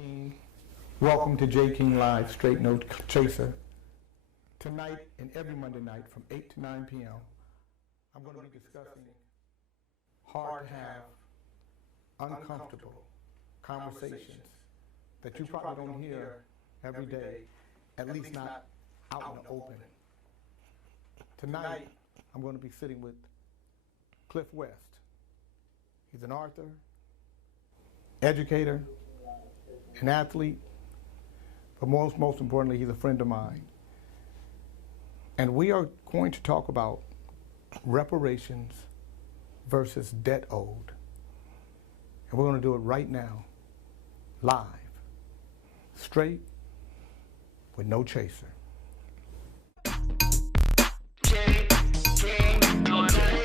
King. Welcome to J. King Live, Straight No Chaser. Tonight and every Monday night from 8 to 9 p.m., I'm going to be discussing hard to have, uncomfortable conversations that you probably don't hear every day, at least not out in the open. Tonight, I'm going to be sitting with Cliff West. He's an author, educator, an athlete, but most importantly, he's a friend of mine. And we are going to talk about reparations versus debt owed. And we're going to do it right now, live, straight, with no chaser. Straight, no chaser.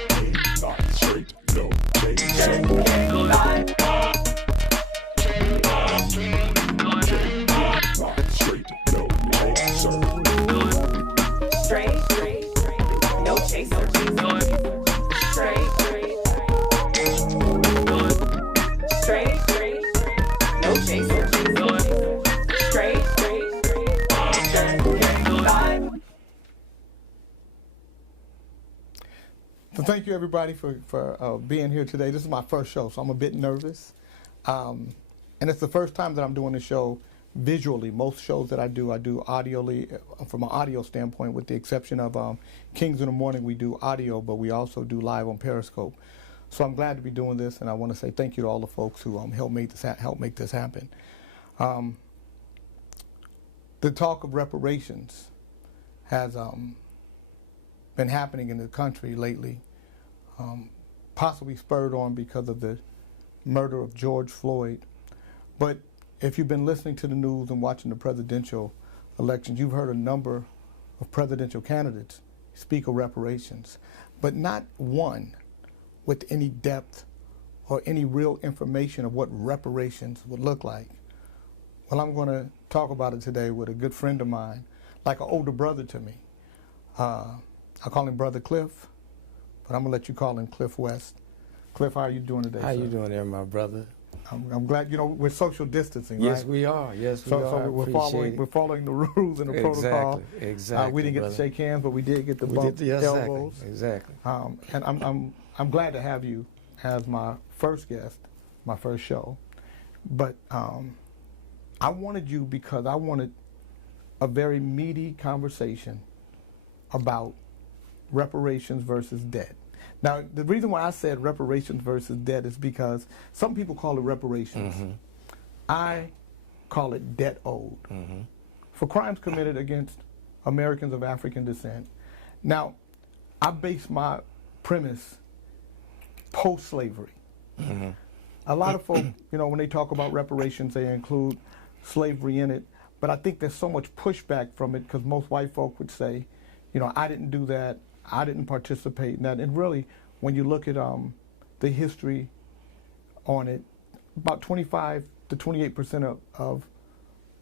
So thank you everybody for being here today. This is my first show, so I'm a bit nervous. And it's the first time that I'm doing the show visually. Most shows that I do audioly, from an audio standpoint, with the exception of Kings in the Morning, we do audio, but we also do live on Periscope. So I'm glad to be doing this, and I want to say thank you to all the folks who helped make this happen. The talk of reparations has been happening in the country lately, possibly spurred on because of the murder of George Floyd. But if you've been listening to the news and watching the presidential elections, you've heard a number of presidential candidates speak of reparations, but not one with any depth or any real information of what reparations would look like. Well, I'm going to talk about it today with a good friend of mine, like an older brother to me. I call him Brother Cliff, but I'm going to let you call him Cliff West. Cliff, how are you doing today, How sir? you doing there, my brother? I'm glad, we're social distancing, Yes, right? we are. Yes, we So are. we're following the rules and the protocol. Exactly. We didn't get to shake hands, but we did get to bump elbows. Exactly. And I'm glad to have you as my first guest, my first show. But I wanted you because I wanted a very meaty conversation about reparations versus debt. Now, the reason why I said reparations versus debt is because some people call it reparations. Mm-hmm. I call it debt owed Mm-hmm. for crimes committed against Americans of African descent. Now, I base my premise post-slavery. Mm-hmm. A lot of folk, when they talk about reparations, they include slavery in it, but I think there's so much pushback from it because most white folk would say, I didn't do that, I didn't participate in that. And really, when you look at the history on it, about 25 to 28% of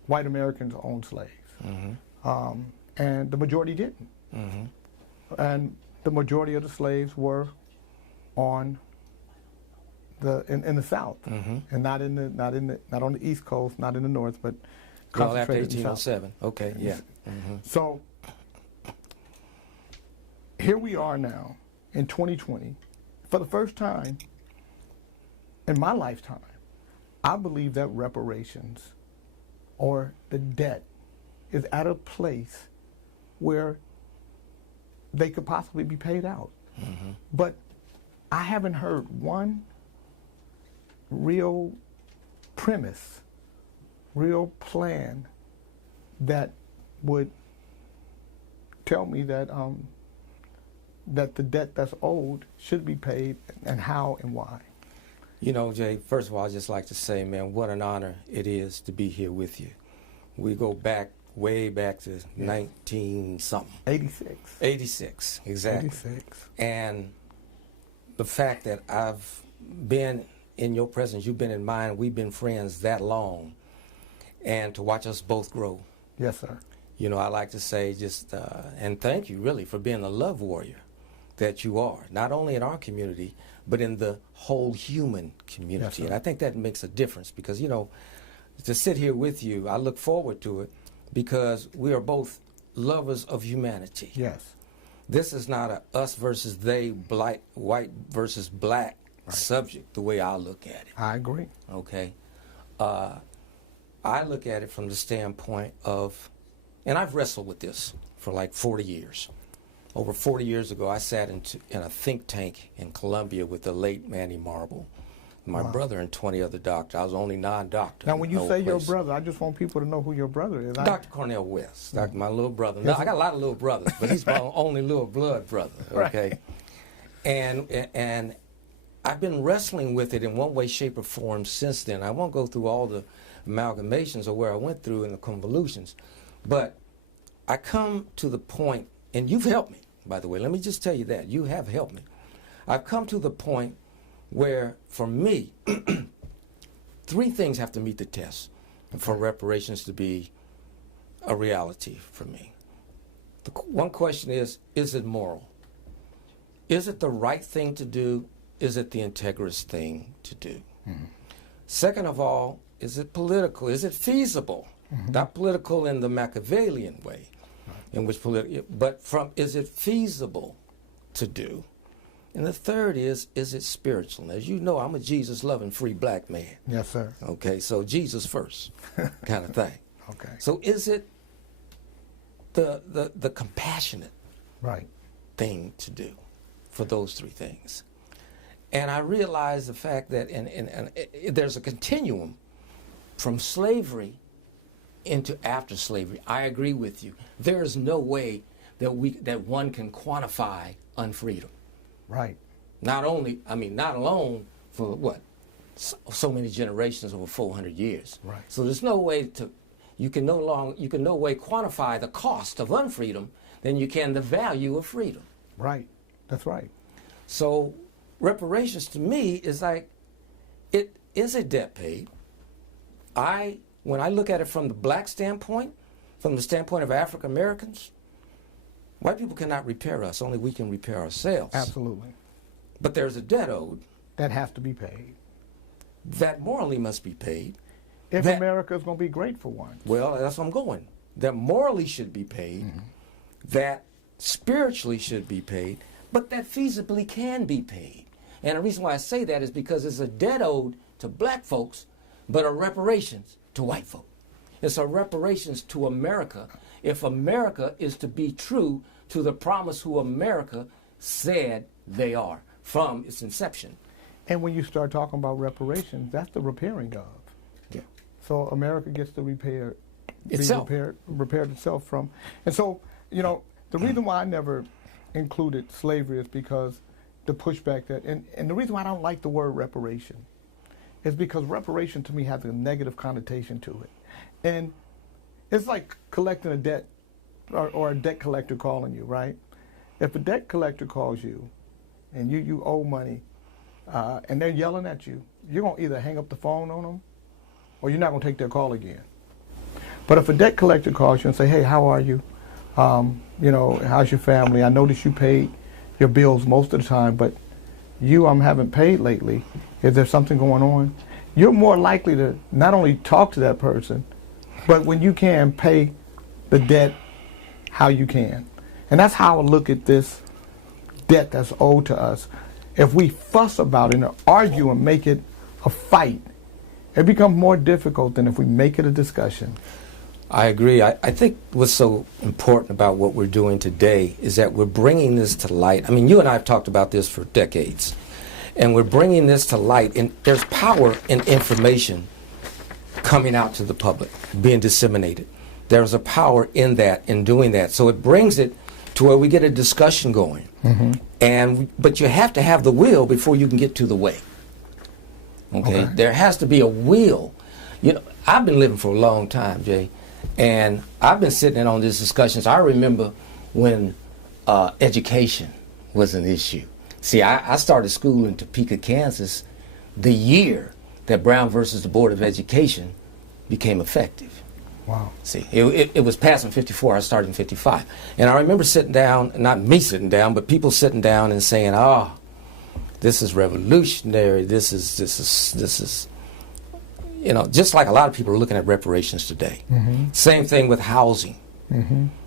white Americans owned slaves. Mm-hmm. And the majority didn't. Mm-hmm. And the majority of the slaves were on in the South, Mm-hmm. and not on the East Coast, not in the North, but Well, after concentrated in the South. 1807. Okay, yeah. Mm-hmm. So here we are now in 2020. For the first time in my lifetime, I believe that reparations or the debt is at a place where they could possibly be paid out. Mm-hmm. But I haven't heard one real premise, real plan that would tell me that that the debt that's owed should be paid, and how and why. Jay, first of all, I'd just like to say, man, what an honor it is to be here with you. We go back, way back to 19-something. 86. 86, exactly. 86. And the fact that I've been in your presence, you've been in mine, we've been friends that long, and to watch us both grow. Yes, sir. I like to say just, and thank you really for being a love warrior that you are, not only in our community, but in the whole human community. Yes, and I think that makes a difference because, to sit here with you. I look forward to it because we are both lovers of humanity. Yes. This is not a us versus they, white versus black subject, the way I look at it. I agree. Okay? I look at it from the standpoint of, and I've wrestled with this for like 40 years. Over 40 years ago, I sat in a think tank in Columbia with the late Manny Marble, my brother, and 20 other doctors. I was the only non-doctor. Now, when you say your brother, I just want people to know who your brother is. Dr. Cornell West, my little brother. No, I got a lot of little brothers, but he's my only little blood brother, okay? Right. And I've been wrestling with it in one way, shape, or form since then. I won't go through all the amalgamations of where I went through and the convolutions, but I come to the point, and you've helped me, by the way. Let me just tell you that. You have helped me. I've come to the point where, for me, three things have to meet the test for reparations to be a reality for me. The one question is it moral? Is it the right thing to do? Is it the integrous thing to do? Mm-hmm. Second of all, is it political? Is it feasible? Mm-hmm. Not political in the Machiavellian way, in which but is it feasible to do? And the third is it spiritual? As you know, I'm a Jesus-loving, free black man. Yes, sir. Okay, so Jesus first kind of thing. Okay. So is it the compassionate thing to do for those three things? And I realize the fact that there's a continuum from slavery into after slavery. I agree with you. There is no way that one can quantify unfreedom. Right. Not alone for what? So many generations over 400 years. Right. So there's no way you can no way quantify the cost of unfreedom than you can the value of freedom. Right. That's right. So reparations to me is like, it is a debt paid. When I look at it from the black standpoint, from the standpoint of African Americans, white people cannot repair us, only we can repair ourselves. Absolutely. But there's a debt owed. That has to be paid. That morally must be paid. If America is going to be great for one. Well, that's where I'm going. That morally should be paid, that spiritually should be paid, but that feasibly can be paid. And the reason why I say that is because it's a debt owed to black folks, but a reparations to white folk. It's a reparations to America if America is to be true to the promise who America said they are from its inception. And when you start talking about reparations, that's the repairing of. Yeah. So America gets to repair itself. Repaired itself from. And so, the reason why I never included slavery is because the pushback and the reason why I don't like the word reparation is because reparation to me has a negative connotation to it. And it's like collecting a debt or a debt collector calling you, right? If a debt collector calls you and you owe money and they're yelling at you, you're going to either hang up the phone on them or you're not going to take their call again. But if a debt collector calls you and say, hey, how are you? How's your family? I noticed you paid your bills most of the time, but you haven't paid lately. Is there something going on? You're more likely to not only talk to that person, but when you can, pay the debt how you can. And that's how I look at this debt that's owed to us. If we fuss about it and argue and make it a fight, it becomes more difficult than if we make it a discussion. I agree. I think what's so important about what we're doing today is that we're bringing this to light. I mean, you and I have talked about this for decades, and we're bringing this to light. And there's power in information coming out to the public, being disseminated. There's a power in that, in doing that. So it brings it to where we get a discussion going. But you have to have the will before you can get to the way. Okay? There has to be a will. I've been living for a long time, Jay, and I've been sitting in on these discussions. I remember when education was an issue. See, I started school in Topeka, Kansas, the year that Brown versus the Board of Education became effective. Wow. See, it was passed in 54. I started in 55. And I remember sitting down, not me sitting down, but people sitting down and saying, this is revolutionary. This is just like a lot of people are looking at reparations today. Same thing with housing,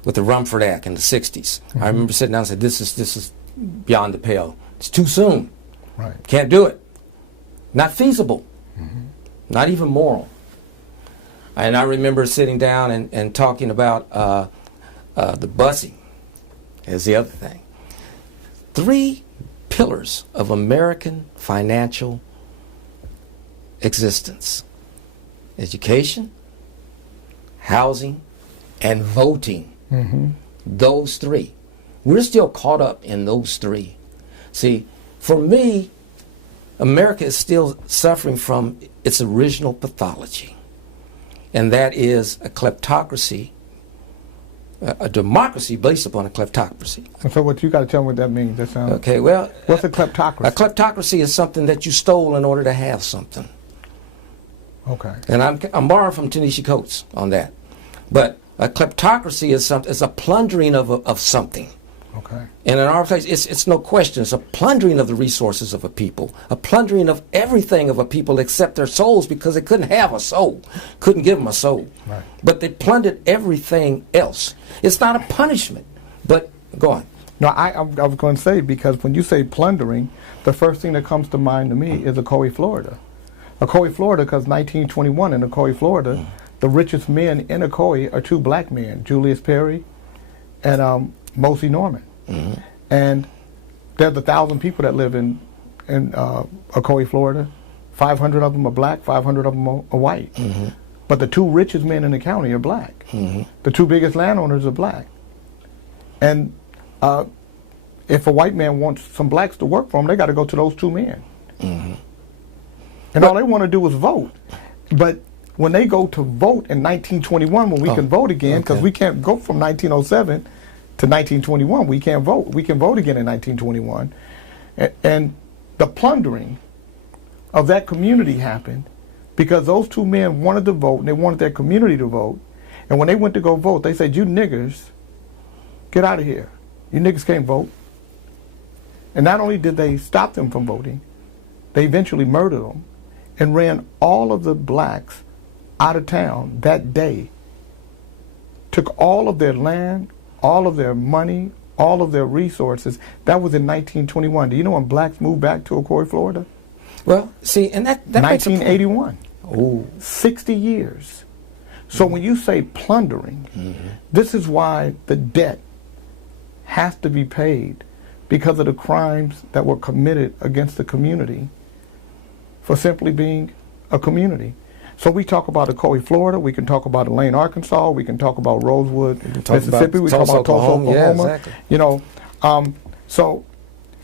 with the Rumford Act in the 60s. I remember sitting down and said, this is beyond the pale. It's too soon. Right. Can't do it. Not feasible. Not even moral. And I remember sitting down and talking about the busing as the other thing. 3 pillars of American financial existence: education, housing, and voting. Those 3. We're still caught up in those 3. See, for me, America is still suffering from its original pathology, and that is a kleptocracy, a democracy based upon a kleptocracy. And so what you got to tell me what that means. That sounds Okay, well, what's a kleptocracy? A kleptocracy is something that you stole in order to have something. Okay. And I'm borrowing from Tanisha Coates on that. But a kleptocracy is a plundering of something. Okay. And in our case, it's no question. It's a plundering of the resources of a people, a plundering of everything of a people except their souls, because they couldn't have a soul, couldn't give them a soul. Right. But they plundered everything else. It's not a punishment, but go on. No, I was going to say, because when you say plundering, the first thing that comes to mind to me is Ocoee, Florida. Ocoee, Florida, because 1921 in Ocoee, Florida, the richest men in Ocoee are 2 black men, Julius Perry and Mosey Norman. And there's 1,000 people that live in Ocoee, Florida. 500 of them are black, 500 of them are white. But the 2 richest men in the county are black. The 2 biggest landowners are black. And if a white man wants some blacks to work for him, they got to go to those 2 men. And all they want to do is vote. But when they go to vote in 1921, when we can vote again, because we can't go from 1907 to 1921, we can't vote. We can vote again in 1921. And the plundering of that community happened because those 2 men wanted to vote, and they wanted their community to vote. And when they went to go vote, they said, "You niggers, get out of here. You niggas can't vote." And not only did they stop them from voting, they eventually murdered them and ran all of the blacks out of town that day, took all of their land, all of their money, all of their resources. That was in 1921. Do you know when blacks moved back to Ocoee, Florida? Well, see, and that 1981. Oh, 60 years. So when you say plundering, this is why the debt has to be paid, because of the crimes that were committed against the community for simply being a community. So we talk about Ocoee, Florida. We can talk about Elaine, Arkansas. We can talk about Rosewood, Mississippi. We talk about Tulsa, Oklahoma. Yeah, exactly. You know, so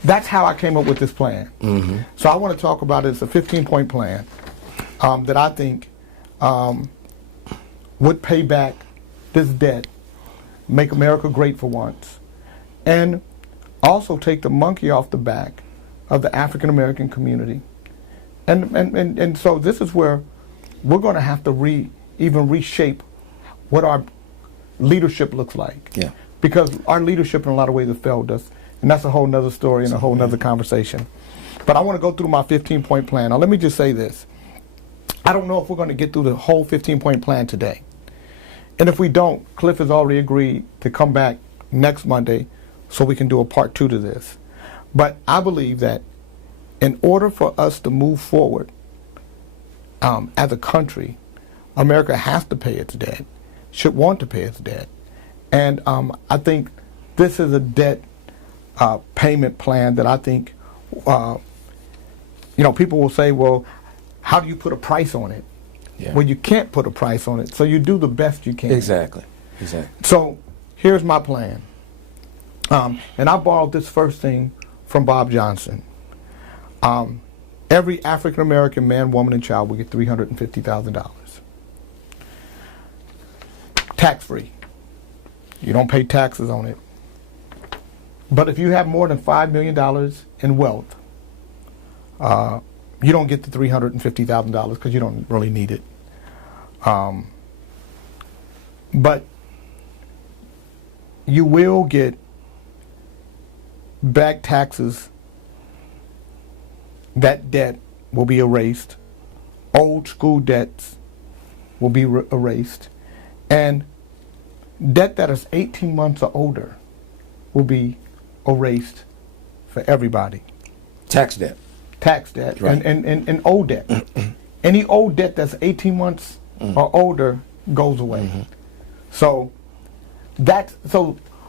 that's how I came up with this plan. So I want to talk about it as a 15-point plan that I think would pay back this debt, make America great for once, and also take the monkey off the back of the African American community. And so this is where we're going to have to even reshape what our leadership looks like. Yeah. Because our leadership in a lot of ways has failed us. And that's a whole nother story and a whole nother conversation. But I want to go through my 15-point plan. Now, let me just say this. I don't know if we're going to get through the whole 15-point plan today. And if we don't, Cliff has already agreed to come back next Monday so we can do a part 2 to this. But I believe that in order for us to move forward as a country, America has to pay its debt, should want to pay its debt. And I think this is a debt payment plan that I think, people will say, well, how do you put a price on it? Yeah. Well, you can't put a price on it, so you do the best you can. Exactly. So here's my plan. And I borrowed this first thing from Bob Johnson. Every African-American man, woman, and child will get $350,000. Tax-free. You don't pay taxes on it. But if you have more than $5 million in wealth, you don't get the $350,000 because you don't really need it. But you will get back taxes. That debt will be erased old school debts will be erased, and debt that is 18 months or older will be erased for everybody. Tax debt. Tax debt, Right. and old debt. Any old debt that's 18 months or older goes away. So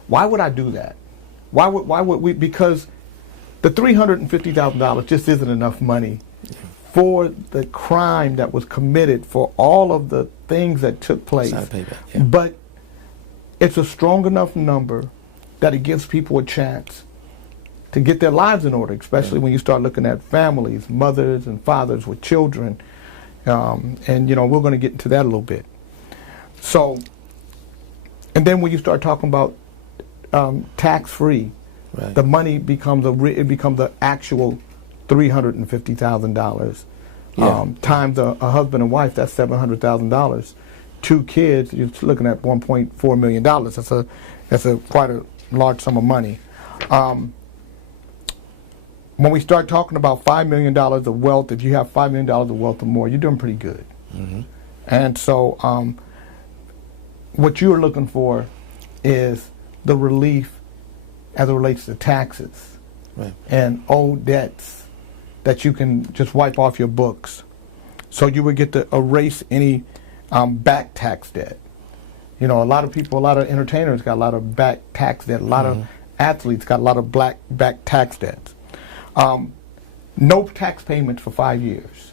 why would I do that? Why would we? Because the $350,000 just isn't enough money for the crime that was committed, for all of the things that took place. It's not a payback, yeah. But it's a strong enough number that it gives people a chance to get their lives in order, especially when you start looking at families, mothers and fathers with children. And, you know, we're going to get into that a little bit. So, and then when you start talking about tax-free, Right. the money becomes the actual $350,000 Yeah. times a husband and wife. That's $700,000. 2 kids, you're looking at $1.4 million. That's quite a large sum of money. When we start talking about $5 million of wealth, if you have $5 million of wealth or more, you're doing pretty good. And so what you're looking for is the relief as it relates to taxes Right. and old debts that you can just wipe off your books. So you would get to erase any back tax debt. You know, a lot of entertainers got a lot of back tax debt. A lot of athletes got a lot of back tax debts. No tax payments for 5 years.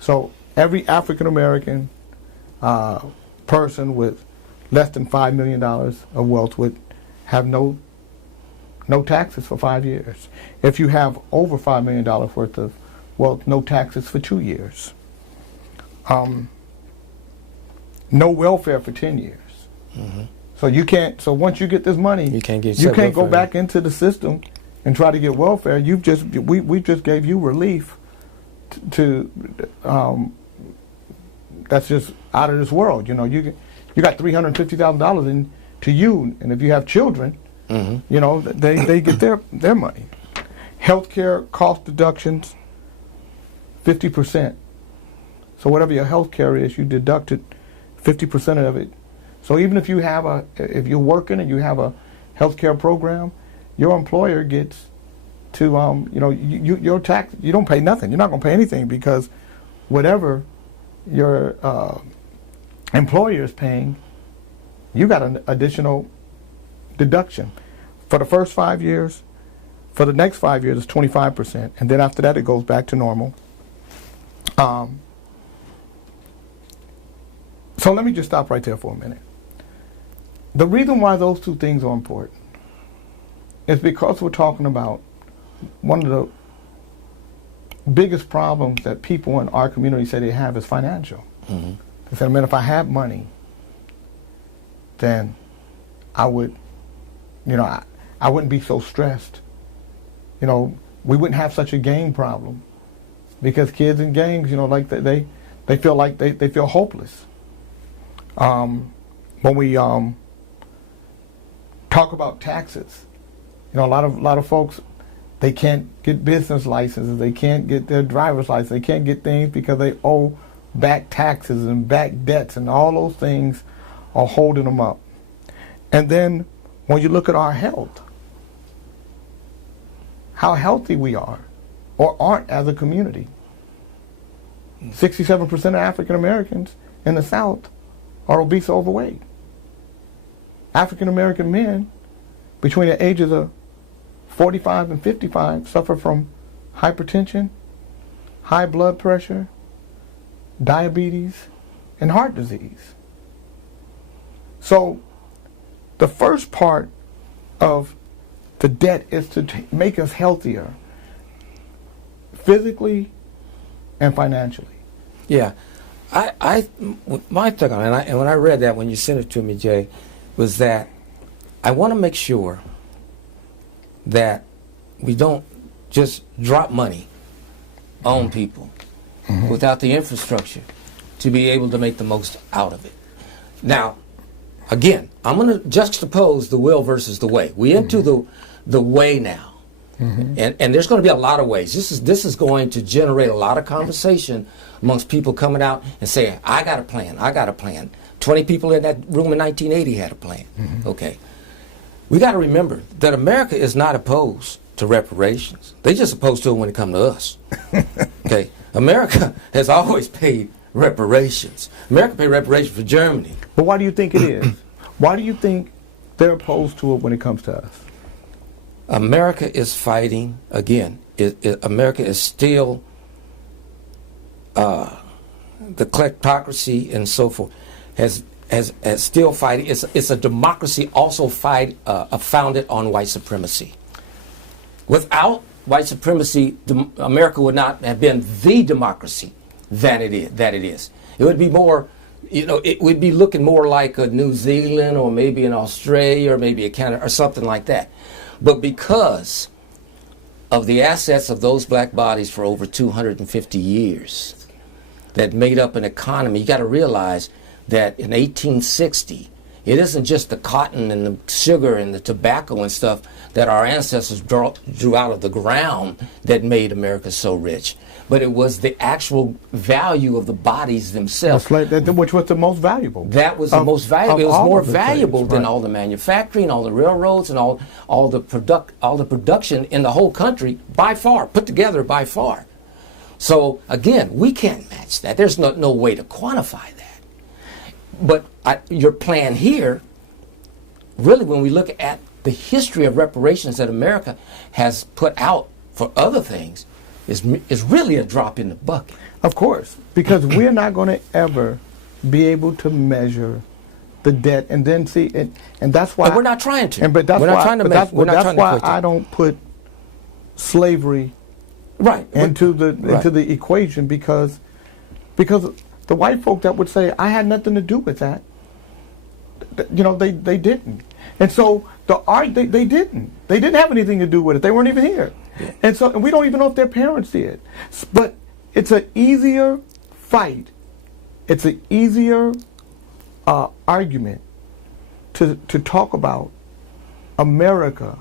So every African American person with less than $5 million of wealth would have no taxes for 5 years. If you have over $5 million worth of wealth, no taxes for 2 years. No welfare for 10 years. So you can't. So once you get this money, You can't get you can't go welfare. back into the system and try to get welfare. We just gave you relief to that's just out of this world. You know, you got $350,000 in to you, and if you have children, you know, they get their money. Healthcare cost deductions, 50%. So whatever your healthcare is, you deducted 50% of it. So even if if you're working and you have a healthcare program, your employer gets to you know, your tax. You don't pay nothing. You're not going to pay anything, because whatever your employer is paying, you got an additional deduction. For the first 5 years, for the next 5 years, it's 25%, and then after that, it goes back to normal. So let me just stop right there for a minute. The reason why those two things are important is because we're talking about one of the biggest problems that people in our community say they have is financial. They say, man, if I had money, then I would, you know, I wouldn't be so stressed. You know, we wouldn't have such a gang problem, because kids in gangs, you know, like they feel like they feel hopeless. When we talk about taxes, you know, a lot of folks, they can't get business licenses, they can't get their driver's license, they can't get things because they owe back taxes and back debts, and all those things are holding them up. And then when you look at our health, how healthy we are or aren't as a community. 67% of African Americans in the South are obese or overweight. African American men between the ages of 45 and 55 suffer from hypertension, high blood pressure, diabetes, and heart disease. So the first part of the debt is to make us healthier physically and financially. Yeah. My thought on it, and when I read that, when you sent it to me, Jay, was that I want to make sure that we don't just drop money on people without the infrastructure to be able to make the most out of it. Now, again, I'm going to juxtapose the will versus the way. We're into the way now. And there's going to be a lot of ways. This is going to generate a lot of conversation amongst people coming out and saying, I got a plan, I got a plan. 20 people in that room in 1980 had a plan. Okay. We got to remember that America is not opposed to reparations. They just opposed to it when it comes to us. Okay. America has always paid reparations. America paid reparations for Germany. But why do you think it is? Why do you think they're opposed to it when it comes to us? America is fighting, again, America is still the kleptocracy and so forth, has still fighting. It's a democracy also founded on white supremacy. Without white supremacy, America would not have been the democracy that it is. It would be more, it would be looking more like a New Zealand or maybe an Australia or maybe a Canada or something like that. But because of the assets of those black bodies for over 250 years that made up an economy, you got to realize that in 1860, it isn't just the cotton and the sugar and the tobacco and stuff that our ancestors drew out of the ground that made America so rich, but it was the actual value of the bodies themselves. Which was the most valuable. That was the most valuable. It was more valuable than all the manufacturing, all the railroads, and all the production in the whole country by far, put together by far. So again, we can't match that. There's no way to quantify that. But your plan here, really, when we look at the history of reparations that America has put out for other things, is really a drop in the bucket. Of course, because we're not going to ever be able to measure the debt and then see it, and that's why. But we're not trying to. But that's why I don't put slavery into the equation because the white folk that would say I had nothing to do with that, they didn't, and so they didn't have anything to do with it. They weren't even here. Yeah. And we don't even know if their parents did. But it's an easier fight. It's an easier argument to talk about America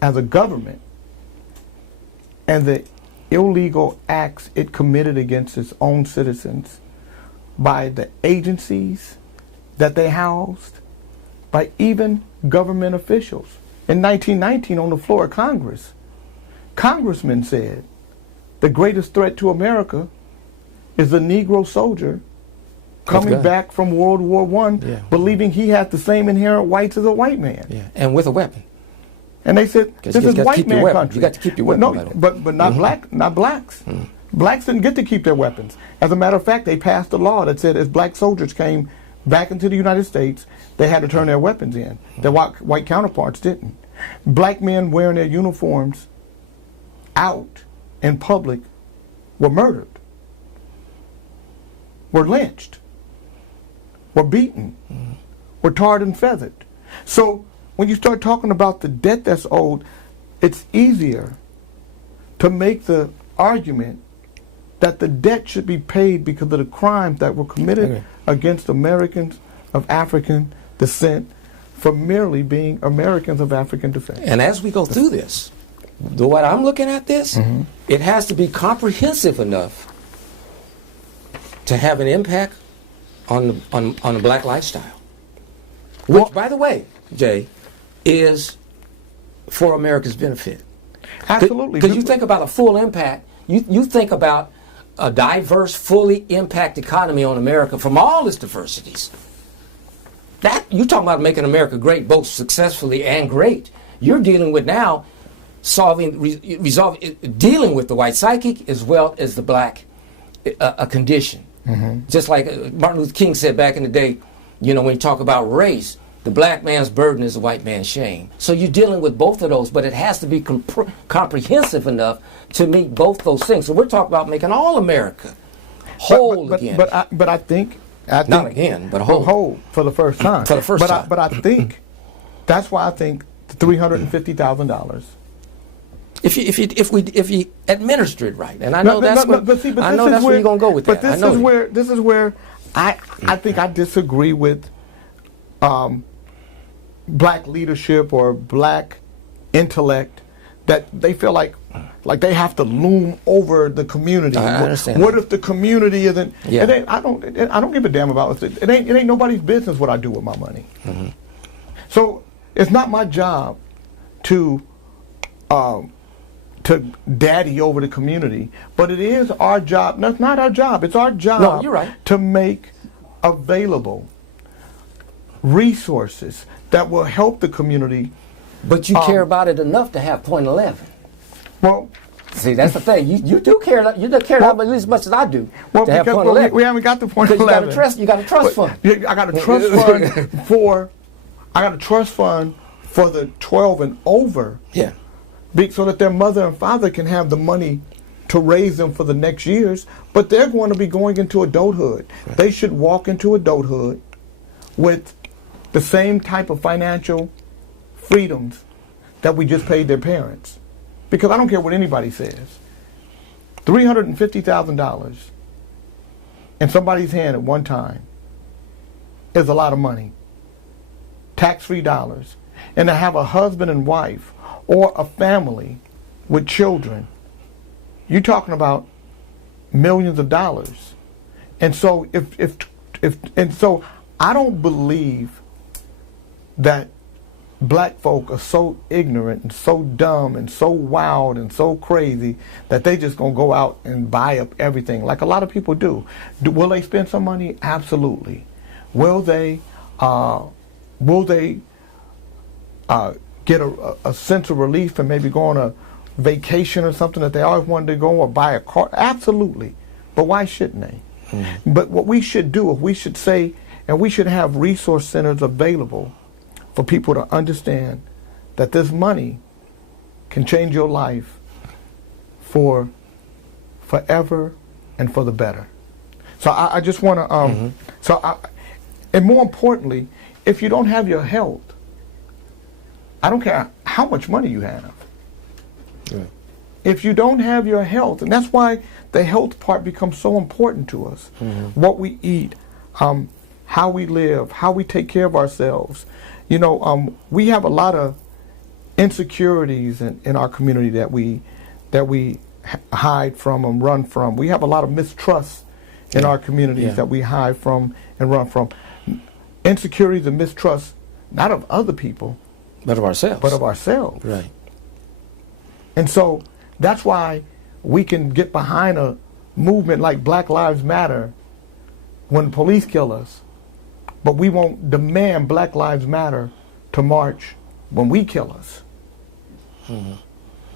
as a government and the illegal acts it committed against its own citizens by the agencies that they housed, by even government officials. In 1919, on the floor of Congress, congressmen said the greatest threat to America is the Negro soldier coming back from World War I, believing he had the same inherent rights as a white man. Yeah, and with a weapon. And they said, this is white man country. You got to keep your weapon. But not blacks. Blacks didn't get to keep their weapons. As a matter of fact, they passed a law that said as black soldiers came back into the United States, they had to turn their weapons in. Their white counterparts didn't. Black men wearing their uniforms out in public were murdered, were lynched, were beaten, were tarred and feathered. So when you start talking about the debt that's owed, it's easier to make the argument that the debt should be paid because of the crimes that were committed against Americans of African descent for merely being Americans of African descent. And as we go through this, the way I'm looking at this, it has to be comprehensive enough to have an impact on the black lifestyle. Which, by the way, Jay, is for America's benefit. Absolutely. Because you think about a full impact, you think about a diverse, fully impact economy on America from all its diversities. That you're talking about making America great, both successfully and great. You're dealing with now dealing with the white psychic as well as the black condition. Just like Martin Luther King said back in the day, when you talk about race, the black man's burden is the white man's shame. So you're dealing with both of those, but it has to be comprehensive enough to meet both those things. So we're talking about making all America whole again. But I think not again, but whole for the first time. For the first time. But I think that's why I think the $350,000. If we administer it right, and I know that's where you're gonna go with that. But this is where I think I disagree with black leadership or black intellect that they feel like they have to loom over the community. I understand. What if the community isn't? Yeah. I don't give a damn about it. It ain't nobody's business what I do with my money. Mm-hmm. So it's not my job to daddy over the community, but it is our job. That's not our job. It's our job. No, you're right. To make available resources that will help the community. But you care about it enough to have .11. Well, see, that's the thing. You do care. You do care about it as much as I do. well, to have because .11. we haven't got the point Because 11. you got a trust fund. I got a trust fund for. I got a trust fund for the 12 and over. Yeah. So that their mother and father can have the money to raise them for the next years. But they're going to be going into adulthood. Right. They should walk into adulthood with the same type of financial freedoms that we just paid their parents. Because I don't care what anybody says. $350,000 in somebody's hand at one time is a lot of money. Tax-free dollars. And to have a husband and wife or a family with children, you're talking about millions of dollars. And so so I don't believe that black folk are so ignorant and so dumb and so wild and so crazy that they just gonna go out and buy up everything like a lot of people do. Will they spend some money? Absolutely. Will they get a sense of relief and maybe go on a vacation or something that they always wanted to go, or buy a car? Absolutely. But why shouldn't they? Mm-hmm. But what we should do is we should say, and we should have resource centers available for people to understand that this money can change your life for forever and for the better. So I just want to, and more importantly, if you don't have your health, I don't care how much money you have. Yeah. If you don't have your health, and that's why the health part becomes so important to us. Mm-hmm. What we eat, how we live, how we take care of ourselves. You know, we have a lot of insecurities in our community that we hide from and run from. We have a lot of mistrust in our communities that we hide from and run from. Insecurities and mistrust, not of other people, but of ourselves. But of ourselves. Right. And so that's why we can get behind a movement like Black Lives Matter when police kill us, but we won't demand Black Lives Matter to march when we kill us. Mm-hmm.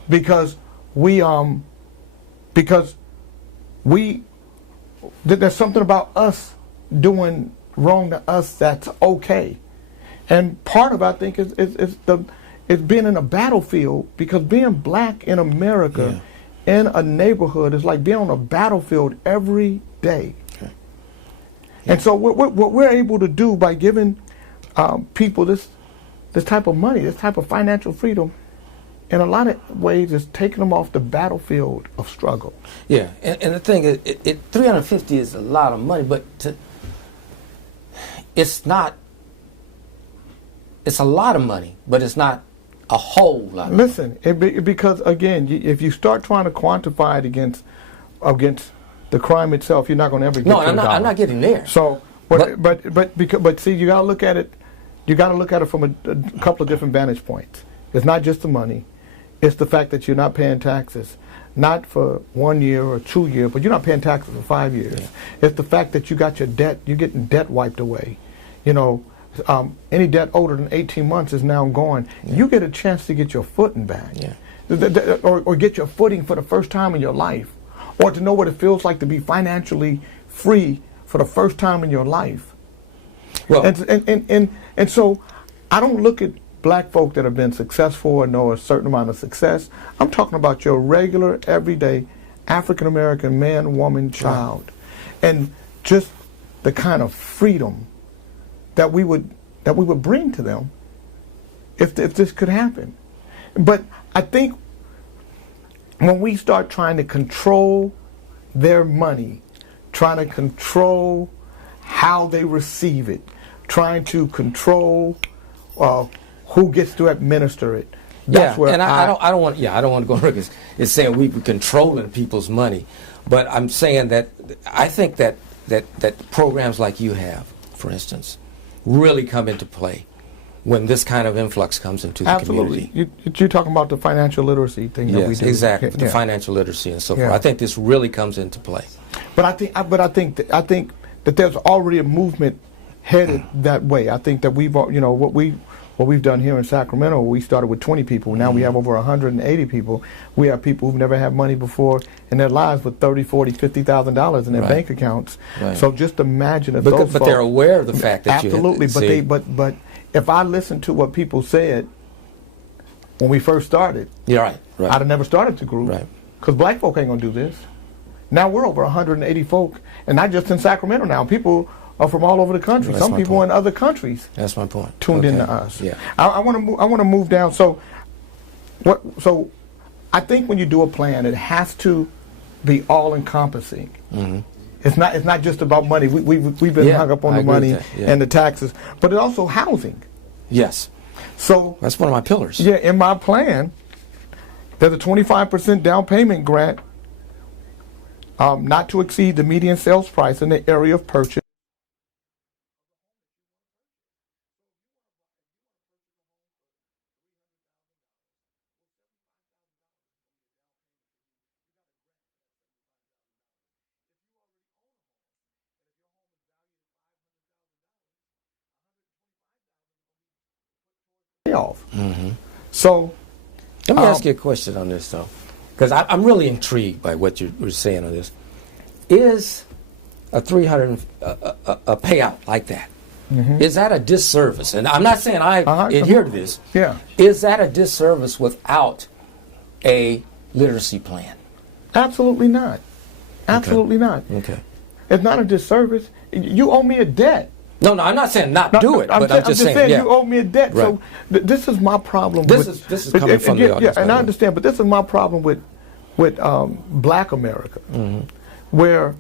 Because there's something about us doing wrong to us that's okay. And part of it, I think, is being in a battlefield, because being black in America in a neighborhood is like being on a battlefield every day. Okay. Yeah. And so what we're able to do by giving people this type of money, this type of financial freedom, in a lot of ways is taking them off the battlefield of struggle. Yeah, and the thing is, 350 is a lot of money, but it's not. It's a lot of money, but it's not a whole lot of Listen, because again, if you start trying to quantify it against the crime itself, you're not going to ever get to $1. I'm not getting there. So, but see, you got to look at it. You got to look at it from a couple of different vantage points. It's not just the money; it's the fact that you're not paying taxes, not for 1 year or 2 years, but you're not paying taxes for 5 years. Yeah. It's the fact that you got your debt. You're getting debt wiped away. You know. Any debt older than 18 months is now gone. Yeah. You get a chance to get your footing back, or get your footing for the first time in your life, or to know what it feels like to be financially free for the first time in your life. Well, and so I don't look at black folk that have been successful or know a certain amount of success. I'm talking about your regular, everyday African American man, woman, child, and just the kind of freedom that we would bring to them if this could happen. But I think when we start trying to control their money, trying to control how they receive it, trying to control who gets to administer it, That's where I don't want to go on record as saying we're controlling people's money, but I'm saying that I think that programs like you have, for instance, really come into play when this kind of influx comes into the community. You're talking about the financial literacy thing that we do. Exactly, the financial literacy and so forth. I think this really comes into play. But I think that there's already a movement headed that way. I think that we've, what we've done here in Sacramento, we started with 20 people. Now we have over 180 people. We have people who've never had money before in their lives with $30,000, $40,000, $50,000 in their bank accounts. Right. So just imagine if those folks, but they're aware of the fact that absolutely. But if I listened to what people said when we first started, I'd have never started the group. Right. Because black folk ain't gonna do this. Now we're over 180 folk, and not just in Sacramento now. People are from all over the country. Some people in other countries. That's my point. Tuned into us. Yeah. I want to move down. So I think when you do a plan, it has to be all encompassing. Mm-hmm. It's not just about money. We've been hung up on the money and the taxes, but it's also housing. Yes. So that's one of my pillars. Yeah. In my plan, there's a 25% down payment grant, not to exceed the median sales price in the area of purchase. Mm-hmm. So let me ask you a question on this, though, because I'm really intrigued by what you were saying on this. Is a a payout like that? Mm-hmm. Is that a disservice? And I'm not saying I adhere to this. Yeah. Is that a disservice without a literacy plan? Absolutely not. Absolutely not. Okay. It's not a disservice. You owe me a debt. No, I'm not saying do it, but I'm just saying you owe me a debt. Right. So this is my problem. This is coming from the audience. Yeah, and I understand, but this is my problem with Black America, mm-hmm. where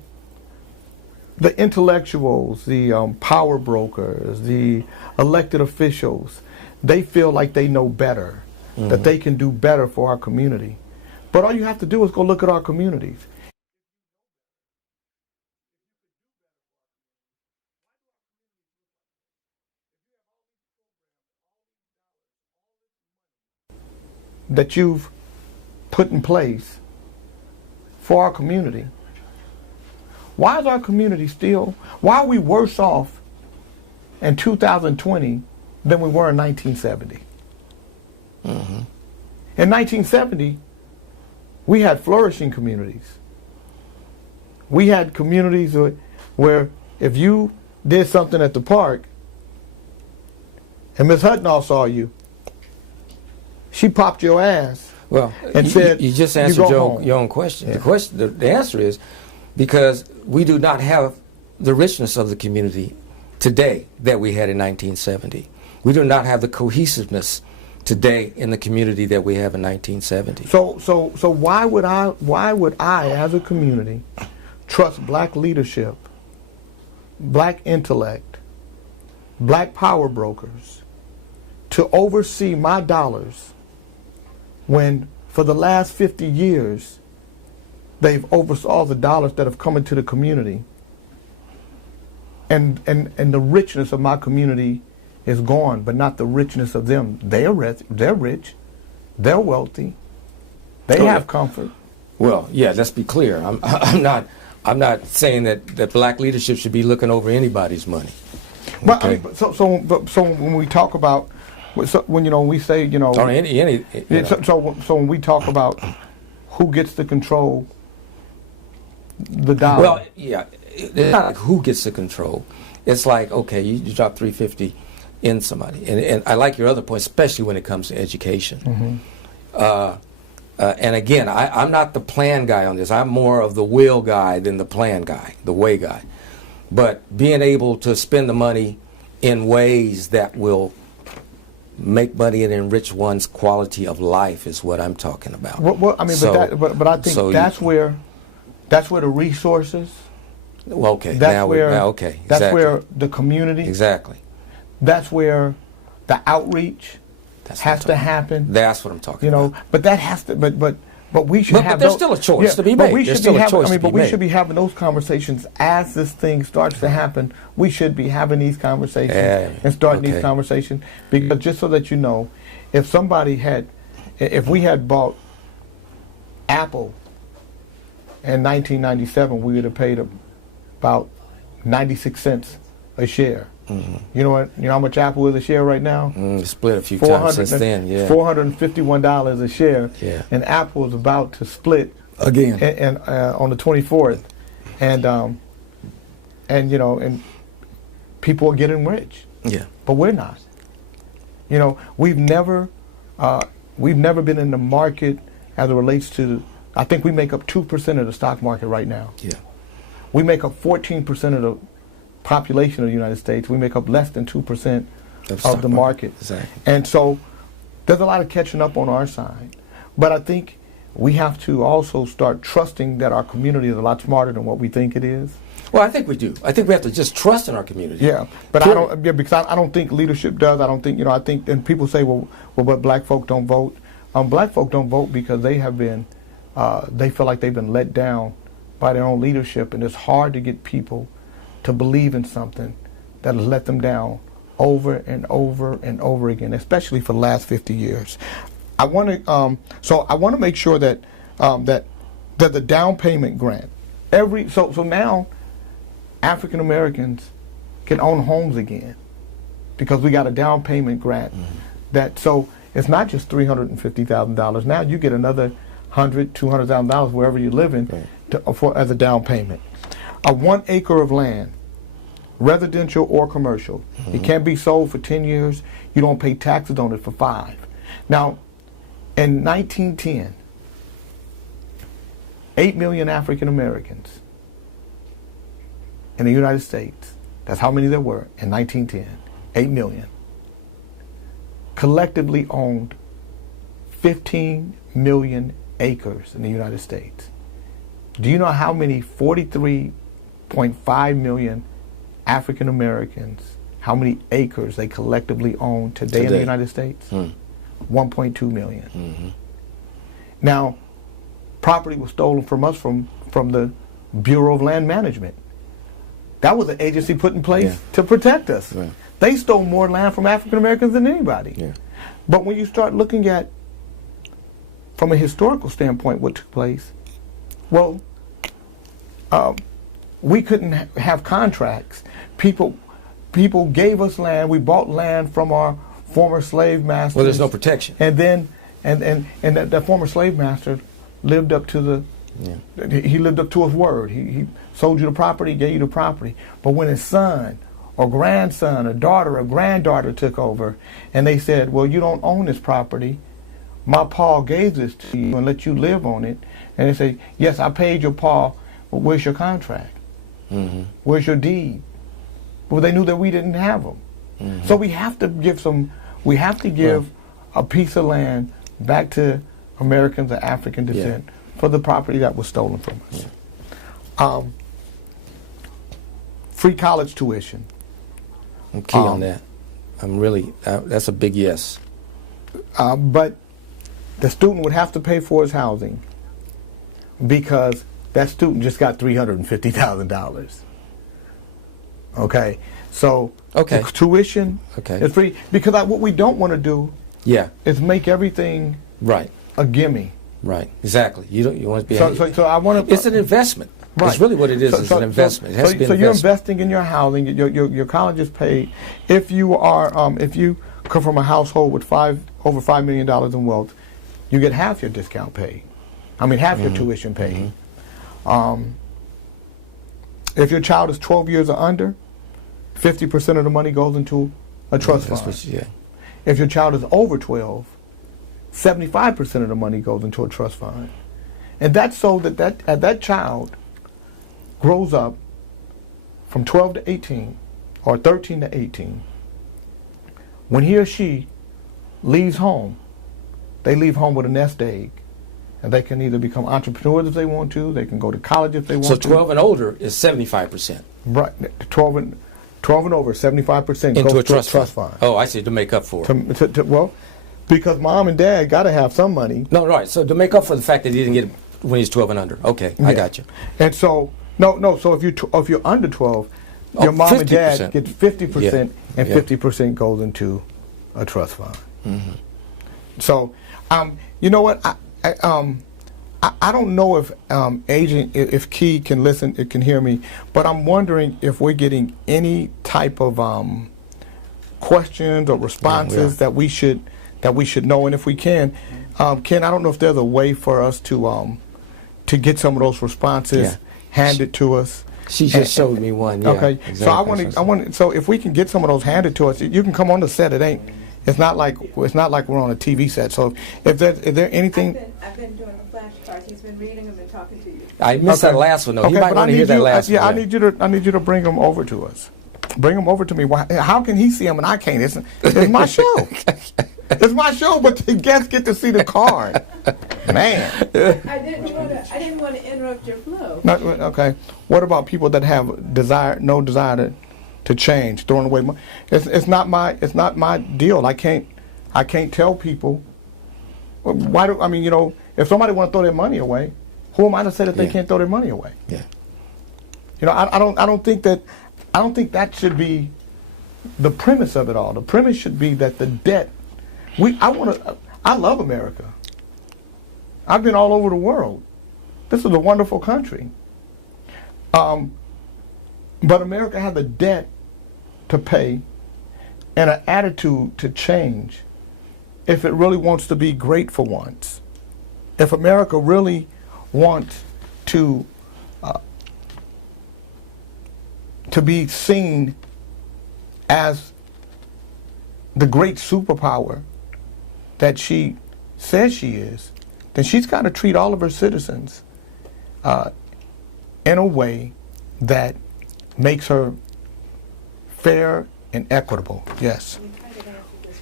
the intellectuals, the power brokers, the elected officials, they feel like they know better, mm-hmm. that they can do better for our community. But all you have to do is go look at our communities. That you've put in place for our community. Why is our community why are we worse off in 2020 than we were in 1970? Mm-hmm. In 1970, we had flourishing communities. We had communities where if you did something at the park and Miss Hutnall saw you, she popped your ass. Well, and said, you just answered your own question. Yeah. The answer is because we do not have the richness of the community today that we had in 1970. We do not have the cohesiveness today in the community that we have in 1970. So why would I as a community trust black leadership, black intellect, black power brokers to oversee my dollars when for the last 50 years they've oversaw the dollars that have come into the community, and the richness of my community is gone, but not the richness of them. They're rich, they're wealthy, they have comfort. Well, yeah, let's be clear. I'm not saying that black leadership should be looking over anybody's money. But okay. So when we talk about when we say or any so when we talk about who gets to control the dollar. Well, yeah, it's not like who gets to control. It's like, okay, you drop $350 in somebody, and I like your other point, especially when it comes to education. Mm-hmm. And again, I'm not the plan guy on this. I'm more of the will guy than the plan guy, the way guy. But being able to spend the money in ways that will make money and enrich one's quality of life is what I'm talking about. Well, I mean, but I think that's where the resources. Well, okay. That's Exactly. where the community. Exactly. That's where the outreach. has to happen. That's what I'm talking You know, about. But that has to. But we should have. But there's still a choice to be but made. we There's should still be a having, choice to but be we made. should be having those conversations as this thing starts to happen. We should be having these conversations and starting these conversations, because just so that you know, if we had bought Apple in 1997, we would have paid about 96 cents a share. Mm-hmm. You know what? You know how much Apple is a share right now? Split a few times since then. Yeah, $451 a share. Yeah. And Apple is about to split again and on the 24th, and you know, and people are getting rich. Yeah. But we're not. You know, we've never been in the market as it relates to. I think we make up 2% of the stock market right now. Yeah. We make up 14% of the population of the United States. We make up less than 2% of the market. Exactly. And so there's a lot of catching up on our side. But I think we have to also start trusting that our community is a lot smarter than what we think it is. Well, I think we do. I think we have to just trust in our community. Yeah, but because I don't think leadership does. I don't think, you know, I think, and people say, well, but black folk don't vote. Black folk don't vote because they have been, they feel like they've been let down by their own leadership, and it's hard to get people to believe in something that has let them down over and over and over again, especially for the last 50 years. I want to make sure that that the down payment grant, so now African Americans can own homes again because we got a down payment grant. So it's not just $350,000. Now you get another $200,000 wherever you're living as a down payment. A 1 acre of land, residential or commercial. It can't be sold for 10 years. You don't pay taxes on it for 5. Now, in 1910, 8 million African Americans in the United States, that's how many there were in 1910, 8 million, collectively owned 15 million acres in the United States. Do you know how many 43.5 million African Americans, how many acres they collectively own today in the United States? 1.2 million. Now, property was stolen from us from the Bureau of Land Management. That was an agency put in place to protect us. They stole more land from African Americans than anybody. But when you start looking at, from a historical standpoint, what took place, well, we couldn't have contracts. People gave us land. We bought land from our former slave masters. Well, there's no protection. And then, that former slave master lived up to he lived up to his word. He sold you the property, gave you the property. But when his son or grandson or daughter or granddaughter took over, and they said, well, you don't own this property. My pa gave this to you and let you live on it. And they say, yes, I paid your pa, but where's your contract? Where's your deed? Well, they knew that we didn't have them. So we have to give a piece of land back to Americans of African descent for the property that was stolen from us. Free college tuition. I'm key on that. I'm really, that's a big yes. But the student would have to pay for his housing because that student just got $350,000. Okay, so the tuition is free because what we don't want to do is make everything a gimme. Right, exactly. You want to be. So I want to. It's an investment. Right. It's really what it is. It's an investment. It has to be an investment. You're investing in your housing. Your college is paid. If you come from a household with over $5 million in wealth, you get half your discount paid. I mean, half your tuition paid. If your child is 12 years or under, 50% of the money goes into a trust fund. If your child is over 12, 75% of the money goes into a trust fund. And that's so that child grows up from 12 to 18 or 13 to 18. When he or she leaves home, they leave home with a nest egg. And they can either become entrepreneurs if they want to, they can go to college if they want to. So 12 and older is 75%. Right. 12 and over, 75% into goes a trust to a trust fund. Oh, I see, to make up for it. Well, because mom and dad got to have some money. No, right. So to make up for the fact that he didn't get it when he's 12 and under. Okay, I got you. And so no. So if you're under 12, your mom and dad 50%. get 50%, and Yeah. 50% goes into a trust fund. So, you know what? I don't know if Agent, if Key can listen, it can hear me, but I'm wondering if we're getting any type of questions or responses that we should know, and if we can, Ken, I don't know if there's a way for us to get some of those responses handed to us. She just showed me one. Yeah, okay, exactly. so I want. So if we can get some of those handed to us, you can come on the set. It's not like we're on a TV set. So if there anything. I've been doing the flashcards. He's been reading them and talking to you. I missed that last one though. Okay, He might want to hear that last one. Yeah, I need you to bring them over to us. Bring them over to me. How can he see them and I can't? It's my show. It's my show, but the guests get to see the card. Man. I didn't want to interrupt your flow. No, okay. What about people that have no desire to change, throwing away money? It's not my deal. I can't tell people. Why do if somebody want to throw their money away, who am I to say that they can't throw their money away? Yeah. I don't think that should be the premise of it all. The premise should be that the debt. I love America. I've been all over the world. This is a wonderful country. But America has a debt to pay and an attitude to change if it really wants to be great for once. If America really wants to be seen as the great superpower that she says she is, then she's got to treat all of her citizens in a way that makes her fair and equitable. Yes.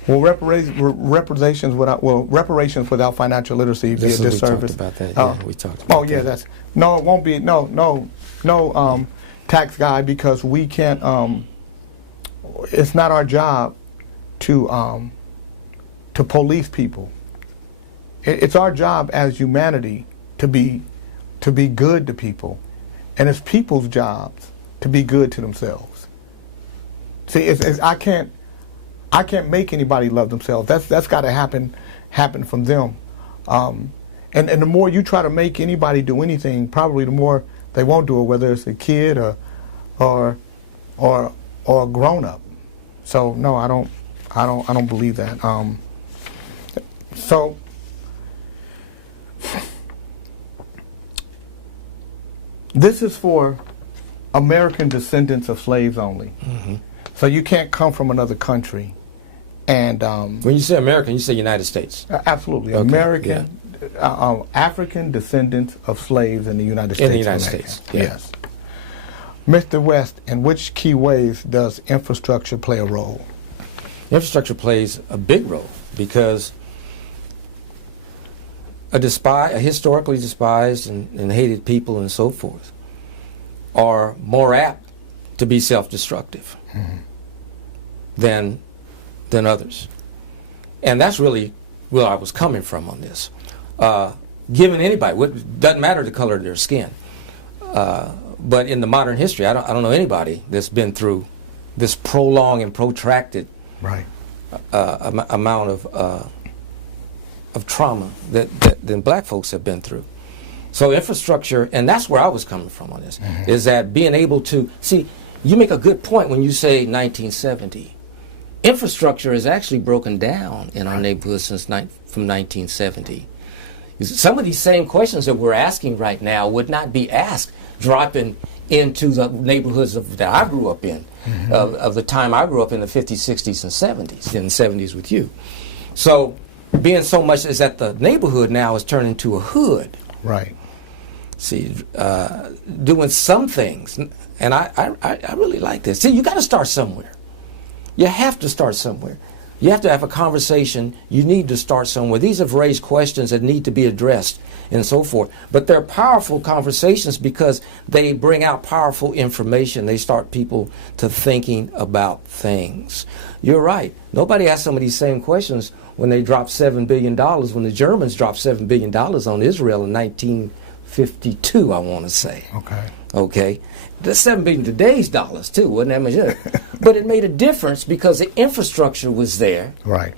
Well, reparations without financial literacy be a disservice. We talked about that. Yeah, we talked about that. Oh yeah, it won't be no tax guy, because we can't. It's not our job to police people. It's our job as humanity to be good to people, and it's people's jobs to be good to themselves. See, I can't make anybody love themselves. That's got to happen from them. And the more you try to make anybody do anything, probably the more they won't do it, whether it's a kid or a grown up. So no, I don't believe that. So this is for American descendants of slaves only. Mm-hmm. So you can't come from another country. And when you say American, you say United States. Absolutely, okay. American, African descendants of slaves in the United States. In the United States, yeah. Yes. Mr. West, in which key ways does infrastructure play a role? Infrastructure plays a big role because a historically despised and hated people and so forth are more apt to be self-destructive than others. And that's really where I was coming from on this. Given anybody, doesn't matter the color of their skin, but in the modern history, I don't know anybody that's been through this prolonged and protracted amount of trauma that black folks have been through. So infrastructure, and that's where I was coming from on this, is that being able to, see, you make a good point when you say 1970. Infrastructure has actually broken down in our neighborhoods from 1970. Some of these same questions that we're asking right now would not be asked dropping into the neighborhoods that I grew up in, of the time I grew up in the 50s, 60s, and 70s, in the 70s with you. So being so much is that the neighborhood now is turned into a hood. Right. See, doing some things, and I really like this. See, you got to start somewhere. You have to start somewhere. You have to have a conversation. You need to start somewhere. These have raised questions that need to be addressed and so forth. But they're powerful conversations because they bring out powerful information. They start people to thinking about things. You're right. Nobody asked some of these same questions when they dropped $7 billion, when the Germans dropped $7 billion on Israel in 1952, I want to say. Okay. That's $7 billion today's dollars, too, wasn't that much? But it made a difference because the infrastructure was there. Right.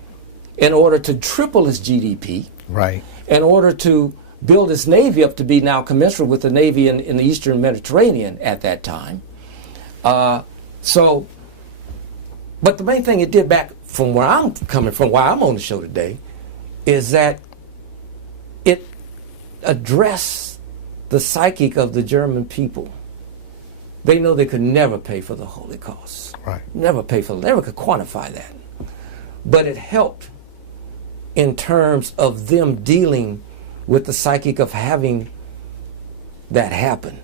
In order to triple its GDP. Right. In order to build its Navy up to be now commensurate with the Navy in the Eastern Mediterranean at that time. But the main thing it did back from where I'm coming from, why I'm on the show today, is that it addressed the psychic of the German people. They know they could never pay for the Holocaust. Right. Never could quantify that. But it helped in terms of them dealing with the psychic of having that happen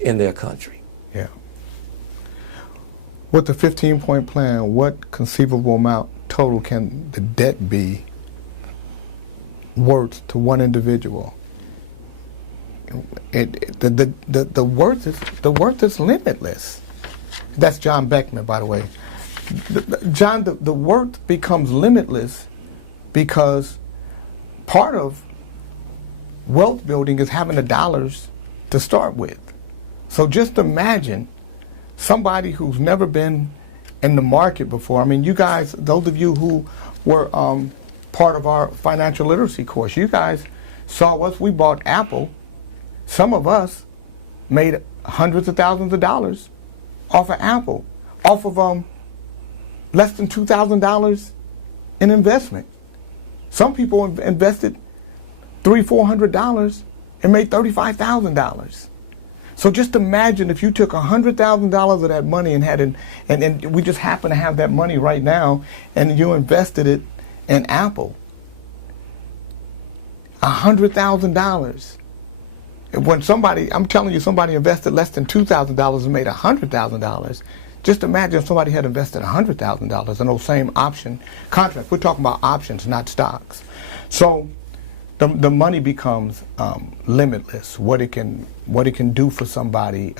in their country. Yeah. With the 15-point plan, what conceivable amount total can the debt be worth to one individual? The worth is limitless. That's John Beckman, by the way. John, the worth becomes limitless because part of wealth building is having the dollars to start with. So just imagine somebody who's never been in the market before. I mean, you guys, those of you who were part of our financial literacy course, you guys saw us. We bought Apple. Some of us made hundreds of thousands of dollars off of Apple, off of less than $2,000 in investment. Some people invested $300-400 and made $35,000. So just imagine if you took $100,000 of that money and we just happen to have that money right now, and you invested it in Apple. $100,000. When somebody, I'm telling you, somebody invested less than $2,000 and made $100,000. Just imagine if somebody had invested $100,000 in those same option contracts. We're talking about options, not stocks. So the money becomes limitless. What it can do for somebody,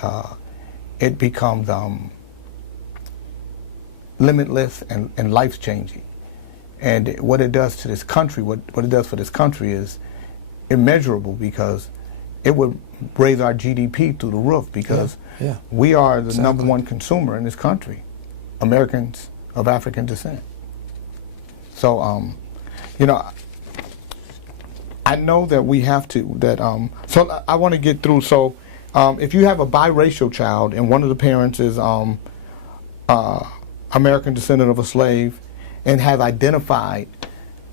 it becomes limitless and life changing. And what it does to this country, what it does for this country is immeasurable, because it would raise our GDP through the roof, because we are the number one consumer in this country, Americans of African descent. So, you know, I know that we have to, so I want to get through. So if you have a biracial child and one of the parents is American descendant of a slave and has identified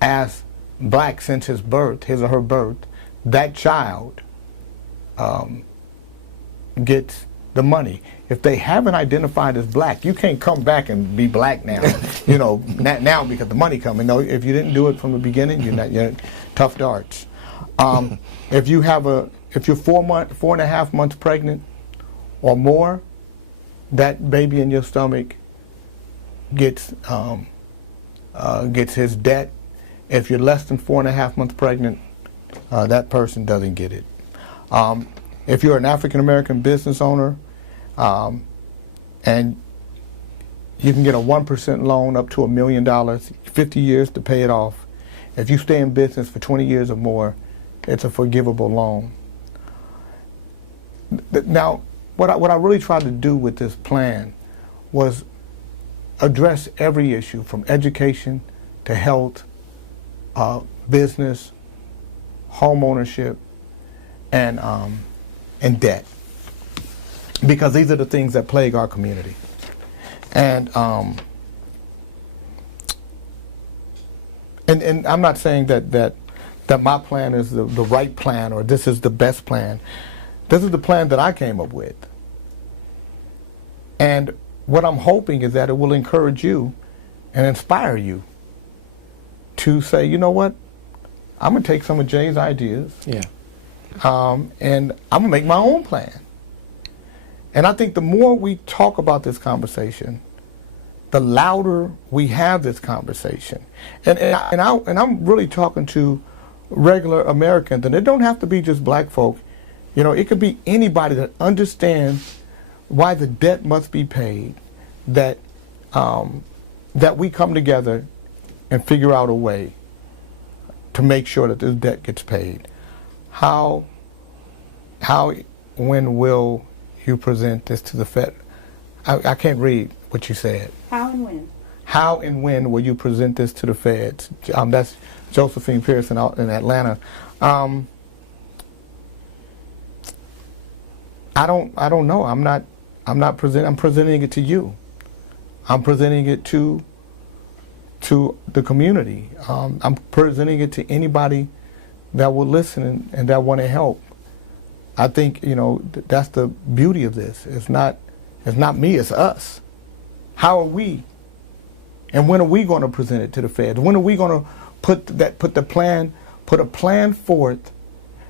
as black since his or her birth, that child gets the money. If they haven't identified as black, you can't come back and be black now, you know, now because the money coming. No, if you didn't do it from the beginning, you're tough darts. If you're 4.5 months pregnant or more, that baby in your stomach gets his debt. If you're less than 4.5 months pregnant, that person doesn't get it. If you're an African American business owner, and you can get a 1% loan up to $1 million, 50 years to pay it off. If you stay in business for 20 years or more, it's a forgivable loan. Now, what I really tried to do with this plan was address every issue, from education to health, business, home ownership, and debt, because these are the things that plague our community. And I'm not saying that my plan is the right plan or this is the best plan. This is the plan that I came up with. And what I'm hoping is that it will encourage you and inspire you to say, you know what, I'm going to take some of Jay's ideas, and I'm going to make my own plan. And I think the more we talk about this conversation, the louder we have this conversation, and I'm really talking to regular Americans, and it don't have to be just black folk. You know, it could be anybody that understands why the debt must be paid, that that we come together and figure out a way to make sure that this debt gets paid. How, when will you present this to the Fed? I can't read what you said. How and when? How and when will you present this to the Feds? That's Josephine Pearson out in Atlanta. I don't know. I'm presenting it to you. I'm presenting it to the community. I'm presenting it to anybody that will listen and that want to help. I think, you know, that's the beauty of this. It's not me, it's us. How are we? And when are we going to present it to the Feds? When are we going to put a plan forth,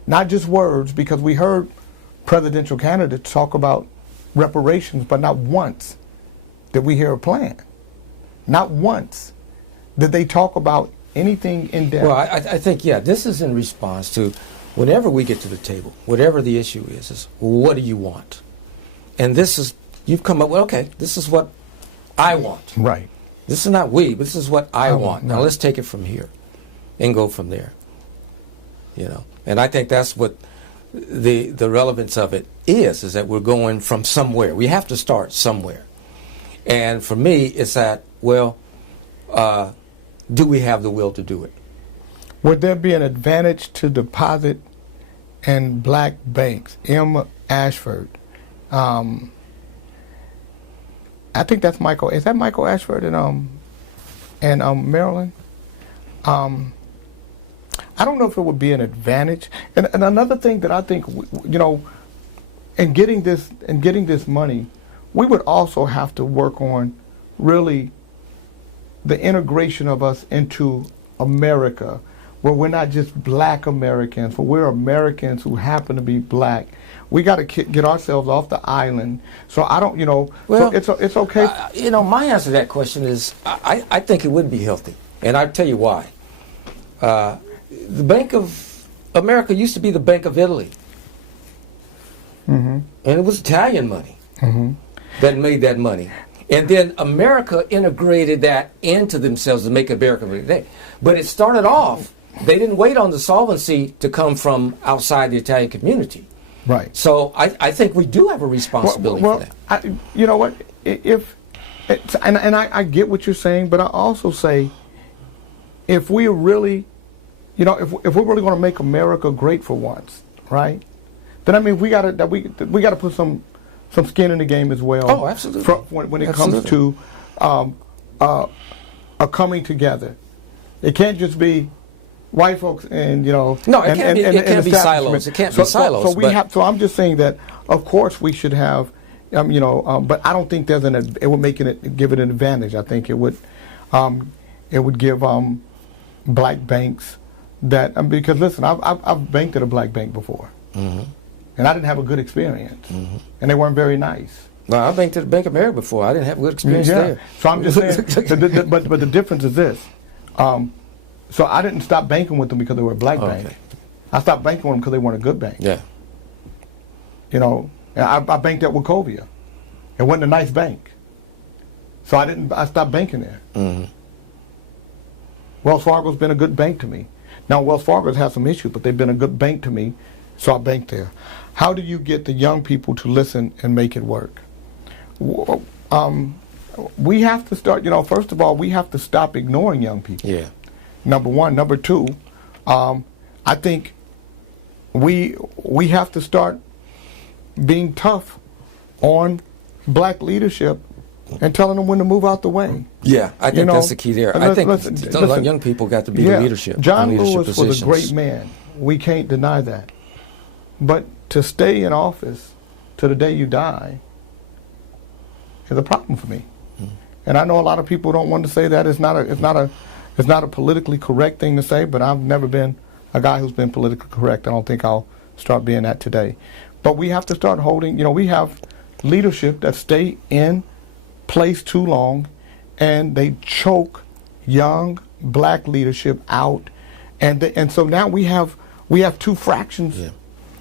not just words, because we heard presidential candidates talk about reparations, but not once did we hear a plan. Not once did they talk about anything in depth. Well, I think, yeah, this is in response to whenever we get to the table, whatever the issue is what do you want? And this is, you've come up with, okay, this is what I want. Right. This is not we, but this is what I want. Now right. let's take it from here and go from there. You know, and I think that's what the relevance of it is that we're going from somewhere. We have to start somewhere. And for me, it's that, well, do we have the will to do it? Would there be an advantage to deposit in black banks? M. Ashford. I think that's Michael. Is that Michael Ashford in Maryland? I don't know if it would be an advantage. And another thing that I think, you know, in getting this money, we would also have to work on really the integration of us into America, where we're not just black Americans, but we're Americans who happen to be black. We got to get ourselves off the island. So I don't, you know, well, so it's okay. You know, my answer to that question is I think it would be healthy. And I'll tell you why. The Bank of America used to be the Bank of Italy. Mm-hmm. And it was Italian money Mm-hmm. that made that money. And then America integrated that into themselves to make America what it is. But it started off, they didn't wait on the solvency to come from outside the Italian community. Right. So I think we do have a responsibility for that. You know what? I get what you're saying, but I also say, if we really, you know, if we're really going to make America great for once, right? Then I mean, we got to put some skin in the game as well. Oh, absolutely. When it comes to a coming together, it can't just be white folks and, you know. No, it can't be silos. It can't be silos. So I'm just saying that, of course, we should have, you know, but I don't think there's it would give it an advantage. I think it would give black banks that, because listen, I've banked at a black bank before. Mm-hmm. And I didn't have a good experience. Mm-hmm. And they weren't very nice. Well, I banked at the Bank of America before. I didn't have a good experience there. So I'm just saying, but the difference is this. So I didn't stop banking with them because they were a black bank. I stopped banking with them because they weren't a good bank. Yeah. You know, and I banked at Wachovia. It wasn't a nice bank. So I stopped banking there. Mm-hmm. Wells Fargo's been a good bank to me. Now, Wells Fargo's had some issues, but they've been a good bank to me, so I banked there. How do you get the young people to listen and make it work? We have to start, you know, first of all, we have to stop ignoring young people. Yeah. Number one. Number two, I think we have to start being tough on black leadership and telling them when to move out the way. Yeah, I think that's the key there. I think listen, young people got to be the leadership. John leadership Lewis positions. was a great man. We can't deny that. But to stay in office to the day you die is a problem for me. And I know a lot of people don't want to say that. It's not a politically correct thing to say, but I've never been a guy who's been politically correct. I don't think I'll start being that today. But we have to start holding, you know, we have leadership that stay in place too long and they choke young black leadership out, and so now we have two fractions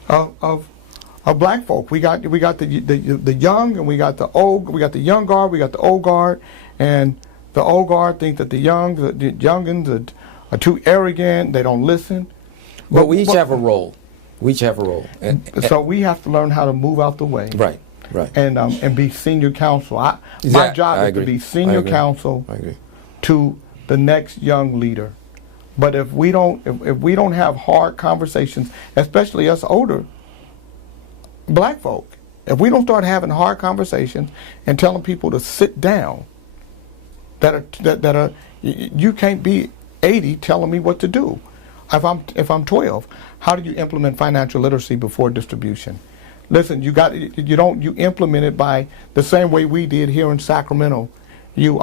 of black folk. We got the young, and we got the old. We got the young guard. We got the old guard, and the old guard think that the youngins are too arrogant. They don't listen. But we each have a role. We each have a role. So we have to learn how to move out the way. Right. And be senior counsel. My job is to be senior counsel to the next young leader. But if we don't have hard conversations, especially us older black folk, if we don't start having hard conversations and telling people to sit down, you can't be 80 telling me what to do. If I'm 12, how do you implement financial literacy before distribution? Listen, you implement it by the same way we did here in Sacramento. You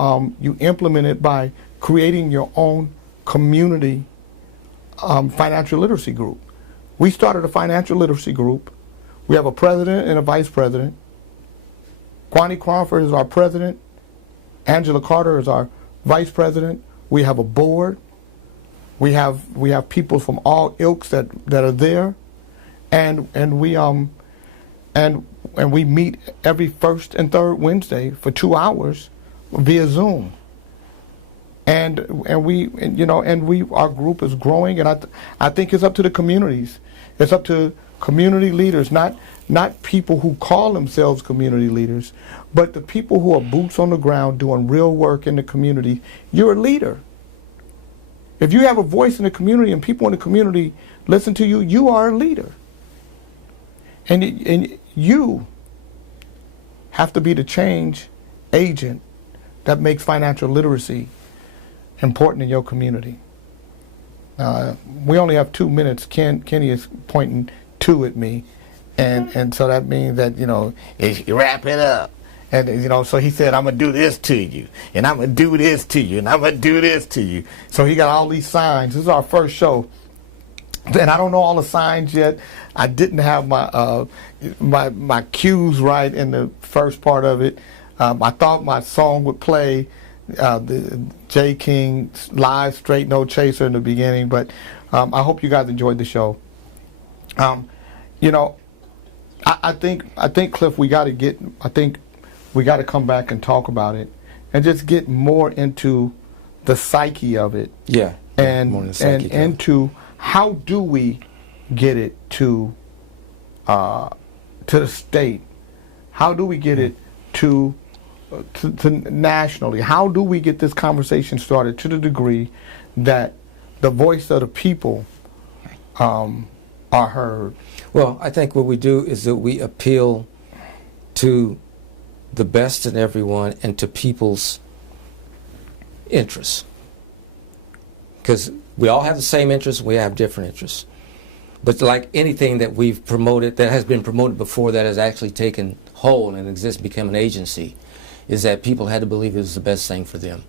implement it by creating your own community financial literacy group. We started a financial literacy group. We have a president and a vice president. Kwani Crawford is our president. Angela Carter is our vice president. We have a board. We have people from all ilks that are there, and we meet every first and third Wednesday for 2 hours via Zoom. And our group is growing, and I think it's up to the communities. It's up to community leaders, not people who call themselves community leaders, but the people who are boots on the ground doing real work in the community. You're a leader. If you have a voice in the community and people in the community listen to you, you are a leader. And you have to be the change agent that makes financial literacy important in your community. We only have 2 minutes. Kenny is pointing 2 at me, and so that means that, if you wrap it up. And, so he said, I'm going to do this to you, and I'm going to do this to you, and I'm going to do this to you. So he got all these signs. This is our first show. And I don't know all the signs yet. I didn't have my cues right in the first part of it. I thought my song would play the J. King live straight no chaser in the beginning, but I hope you guys enjoyed the show. I think Cliff, we got to come back and talk about it and just get more into the psyche of it. Yeah. And into how do we get it to the state? How do we get it to nationally? How do we get this conversation started to the degree that the voice of the people are heard? Well, I think what we do is that we appeal to the best in everyone and to people's interests. Because we all have the same interests, we have different interests. But like anything that we've promoted, that has been promoted before, that has actually taken hold and exists, become an agency, is that people had to believe it was the best thing for them.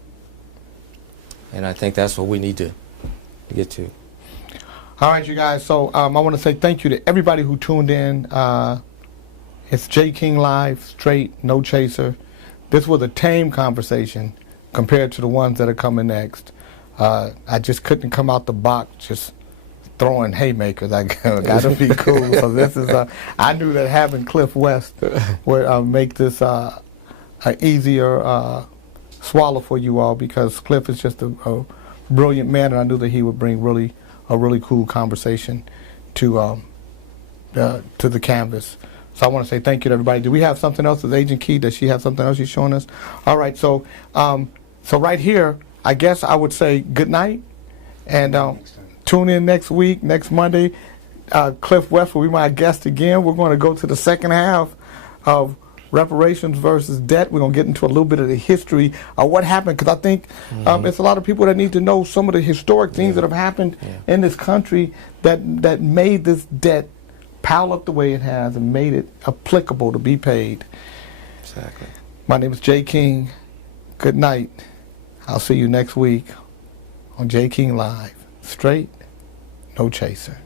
And I think that's what we need to get to. All right, you guys. So I want to say thank you to everybody who tuned in. It's J. King Live, straight, no chaser. This was a tame conversation compared to the ones that are coming next. I just couldn't come out the box just throwing haymakers. I got to be cool. So this is I knew that having Cliff West would make this an easier swallow for you all, because Cliff is just a brilliant man, and I knew that he would bring a really cool conversation to the canvas. So I want to say thank you to everybody. Do we have something else? Does Agent Key, does she have something else she's showing us? All right, so right here, I guess I would say good night, and tune in next week, next Monday. Cliff West will be my guest again. We're going to go to the second half of reparations versus debt. We're going to get into a little bit of the history of what happened, because I think it's a lot of people that need to know some of the historic things that have happened in this country that made this debt pile up the way it has and made it applicable to be paid. Exactly. My name is J. King. Good night. I'll see you next week on J. King Live. Straight, no chaser.